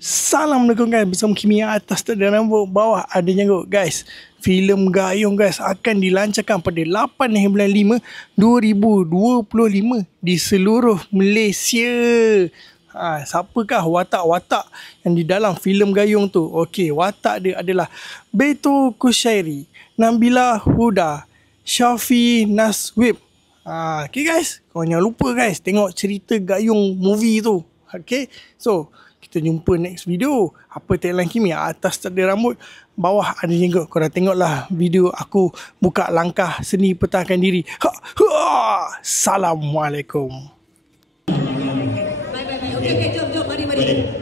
Assalamualaikum guys, bersama Kimi. Atas tak ada rambut, bawah ada janggut. Guys, filem Gayung guys akan dilancarkan pada 8 bulan 5 2025 di seluruh Malaysia. Siapakah watak-watak yang di dalam filem Gayung tu? Okey, watak dia adalah Beto Kushairi, Nabila Huda, Syafi Naswib. Okay guys, kau jangan lupa guys tengok cerita Gayung movie tu. Okay, so kita jumpa next video. Apa tagline Kimi? Atas tak ada rambut, bawah ada jenggot. Kau dah tengok lah video aku buka langkah seni pertahankan diri. Assalamualaikum. Bye. Okay, jom. Mari.